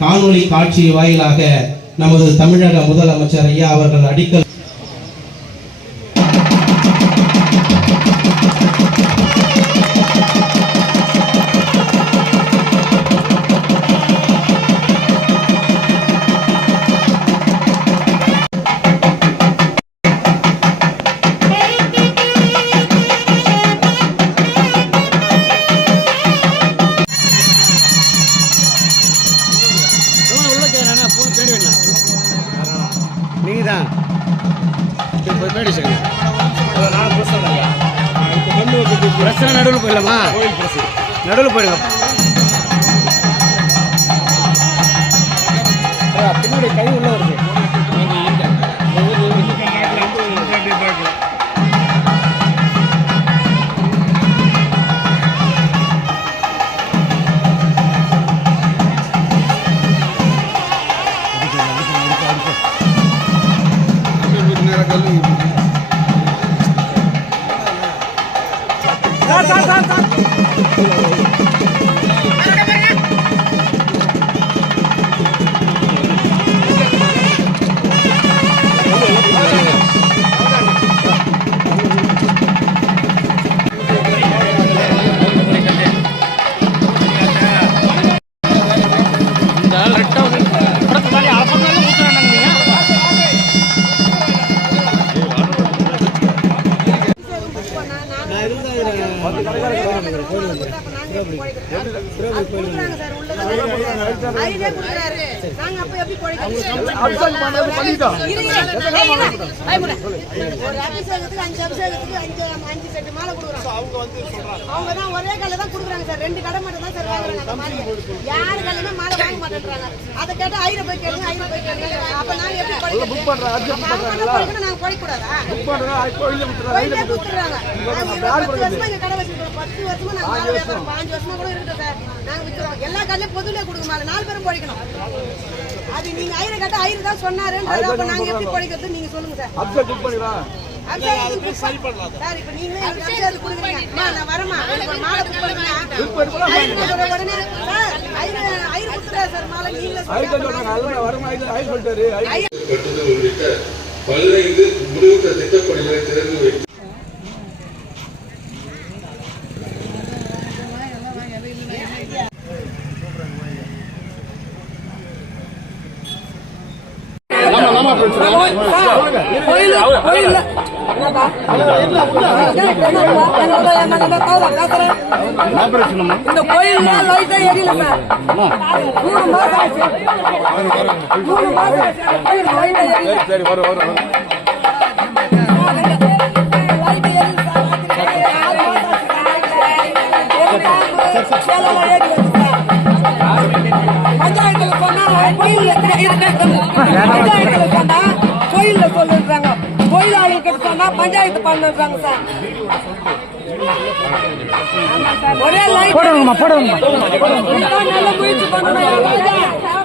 காணொளி காட்சி வாயிலாக நமது தமிழக முதலமைச்சர் ஐயா அவர்கள் அடிக்கல் நடுவில் போயிடலாமா? நடுவில் போயிடுங்க. பின்னாடி கை உள்ள வருது. எல்லா கல்லையும் பொதுவிலே கொடுக்குமா? 4 பேரும் படிக்கணும். அது நீங்க 1000 கட்ட 1000 தான் சொன்னாரு. அப்ப நாங்க எப்படி படிக்கிறது நீங்க சொல்லுங்க சார். சார் இப்ப நீங்க அபிஷேகம் கொடுக்குறீங்க. நான் வரமா மாலை கொடுக்குறேன் உடனே சார் 1000 கொடுத்துறா சார் மாலை நீங்க சொல்லுங்க. வரமா 5 சொல்லிட்டாரு. 15 முழுக்க திட்டப்பணிகளை திறந்து வைத்து இந்த கோயில்ல லைட்டா எரியல சார். 3 மாசம் ஆச்சு. 3 மாசம் ஆச்சு. லைட்டா எரியல. சரி வர பஞ்சாயத்துல சொன்னா கோயில்ல சொல்லிடுறாங்க. கோயில் ஆளுக்கு சொன்னா பஞ்சாயத்து பண்ணுறாங்க சார். ஒரே லைட் போடுங்கம்மா நல்ல முயற்சி பண்ணணும்.